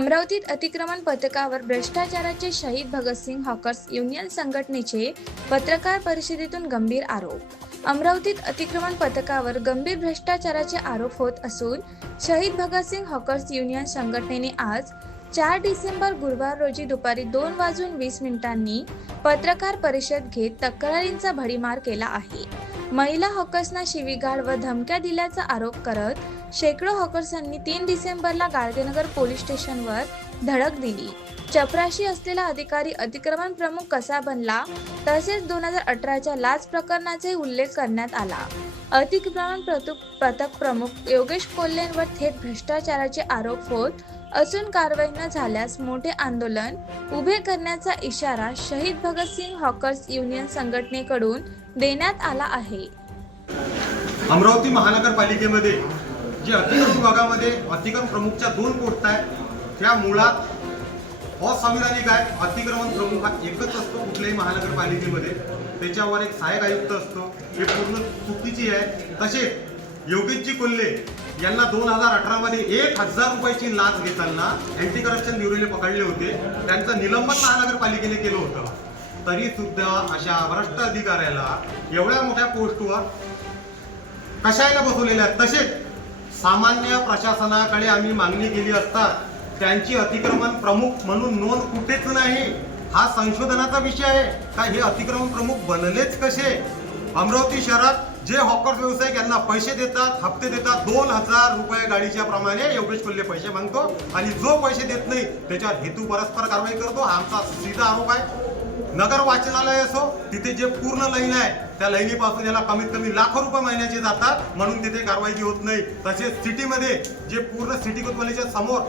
अमरावतीत अतिक्रमण पथकावर भ्रष्टाचाराचे शहीद भगतसिंग हॉकर्स युनियन संघटनेचे पत्रकार परिषदेतून गंभीर आरोप। अमरावतीत अतिक्रमण पथकावर गंभीर भ्रष्टाचाराचे आरोप होत असून शहीद भगतसिंग हॉकर्स युनियन संघटनेने आज 4 डिसेंबर गुरुवार रोजी दुपारी 2:20 पत्रकार परिषद घेत तक्रारींचा भडीमार केला आहे। महिला हॉकर्सना शिवीगाळ व धमक्या दिल्याचा आरोप करत शेकडो हॉकर्सांनी 3 डिसेंबरला गाडगेनगर पोलीस स्टेशनवर धडक दिली। चपराशी असलेला अधिकारी अतिक्रमण प्रमुख कसा बनला तसेच 2018च्या लाच प्रकरणाचा उल्लेख करण्यात आला। अतिक्रमण पथक प्रमुख योगेश कोल्हेंवर थेट भ्रष्टाचाराचे आरोप होत असून कारवाई न झाल्यास मोठे आंदोलन उभे करण्याचा इशारा शहीद भगतसिंग हॉकर्स युनियन संघटनेकडून देण्यात आला आहे। अमरावती महानगरपालिकेमध्ये जे अतिक्रमण विभागामध्ये अतिक्रमण प्रमुखच्या 2 पोस्ट आहेत त्या मुळात असंविधानिक आहे। अतिक्रमण प्रमुख हा एकच असतो कुठल्याही महानगरपालिकेमध्ये, त्याच्यावर एक सहाय्यक आयुक्त असतो, हे पूर्ण चुकीची आहे। तसेच योगेशजी कोल्हे यांना 2018 मध्ये 1000 रुपयाची लाच घेताना अँटी करप्शन ब्युरोने पकडले होते। त्यांचं निलंबन महानगरपालिकेने केलं होतं, तरी सुद्धा अशा भ्रष्ट अधिकाऱ्याला एवढ्या मोठ्या पोस्टवर कशाला बसवलेल्या आहेत। तसेच सामान्य प्रशासनाकडे आम्ही मागणी केली असता त्यांची अतिक्रमण प्रमुख म्हणून नोंद कुठेच नाही। हा संशोधनाचा विषय आहे का हे अतिक्रमण प्रमुख बनलेच कसे। अमरावती शहरात जे हॉकर्स व्यावसायिक यांना पैसे देतात, हप्ते देतात, 2000 रुपये गाडीच्या प्रमाणे योगेश कोल्हे पैसे मागतो आणि जो पैसे देत नाही त्याच्यावर हेतू परस्पर कारवाई करतो। हा आमचा सीधा आरोप आहे। नगर वाचनालय असो तिथे जे पूर्ण लाईन आहे त्या लाईनीपासून याला कमीत कमी लाखो रुपये महिन्याचे जातात म्हणून तिथे कारवाई होत नाही। तसेच सिटीमध्ये जे पूर्ण सिटी कोतवालीच्या समोर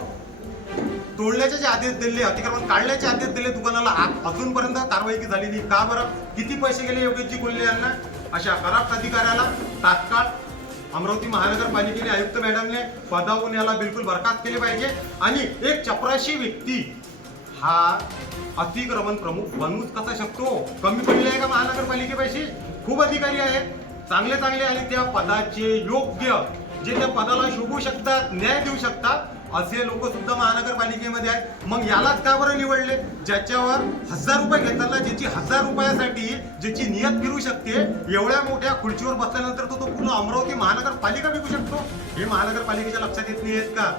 तोडण्याचे जे आदेश दिले, अतिक्रमण काढण्याचे आदेश दिले दुकानाला, अजूनपर्यंत कारवाई झाली नाही का बरं? किती पैसे गेले योगेशजी कोल्हे यांना? अशा करप्ट अधिकाऱ्याला तात्काळ अमरावती महानगरपालिकेने आयुक्त मॅडमने पदावरून याला बिलकुल बरखास्त केले पाहिजे आणि एक चपराशी व्यक्ती हा अतिक्रमण प्रमुख बनूच कसा शकतो? कमी पडले आहे का महानगरपालिकेपाशी? खूप अधिकारी आहेत चांगले आणि त्या पदाचे योग्य जे त्या पदाला शोभू शकतात, न्याय देऊ शकतात असे लोक सुद्धा महानगरपालिकेमध्ये आहेत। मग यालाच का बरं निवडले? ज्याच्यावर 1000 रुपये घेताना ज्याची 1000 रुपयासाठी ज्याची नियत फिरू शकते, एवढ्या मोठ्या खुर्चीवर बसल्यानंतर तो पूर्ण अमरावती महानगरपालिका विकू शकतो, हे महानगरपालिकेच्या लक्षात येत नाही आहेत का?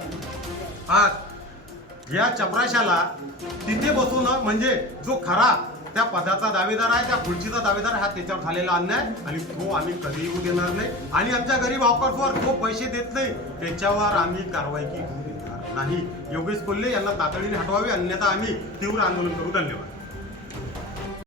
आज या चपराशाला तिथे बसवणं म्हणजे जो खरा त्या पदाचा दावेदार आहे, त्या खुर्चीचा दावेदार हा त्याच्यावर झालेला अन्याय आणि तो आम्ही कधीही होऊ देणार नाही। आणि आमच्या गरीब हॉकर्सवर जो पैसे देत नाही त्याच्यावर आम्ही कारवाई होऊ देणार नाही। योगेश कोल्हे यांना तातडीने हटवावे, अन्यथा आम्ही तीव्र आंदोलन करू। धन्यवाद।